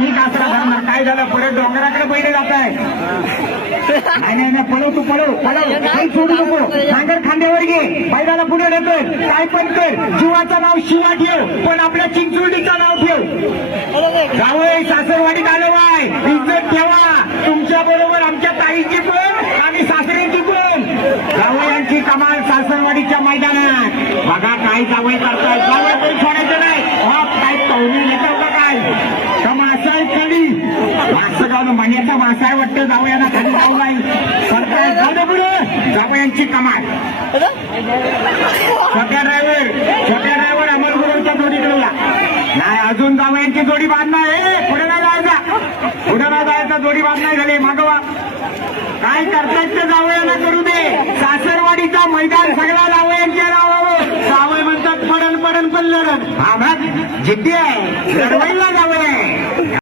मी कासरा धरणार. काय झालं परत डोंगराकडे पहिले जात आहे. नाही पळव तू पळव काही सोडू नको. नांगर खांद्यावर घे. बैलाला पुढे ढकल. काय पण कर. जीवाचं नाव शिवा ठेव पण आपल्या चिंचोलीचं नाव ठेव. जावई सासरवाडीत आलो आहे. इज्जत ठेवा. तुमच्या बरोबर आमच्या ताईची पण आणि सासऱ्याची पण. जावयांची कमाल सासरवाडीच्या मैदानात. बघा काय जावई करताय. जावई पण सोडायचं नाही. काय पाहुणे येतो का काय का मासा आहे खाली. मासं गावलं मण्याचा मासा आहे वाटतं. जावयांना खाली जाऊ नाही सरकार झालं पुढे. जावयांची कमाल. छोट्या ड्रायव्हर अमरगुरूच्या जोडीकडे या. नाही अजून जावयांची जोडी बांध नाही. पुढे नाही जायचा जोडी बांध नाही झाली. मागवा काय करतायत ते जावयांना करू दे. सासरवाडीचा मैदान सगळा जावयांच्या नावावर. जावय म्हणतात पडन पण लढत. हा जिद्दी आहे. लढवायला जावय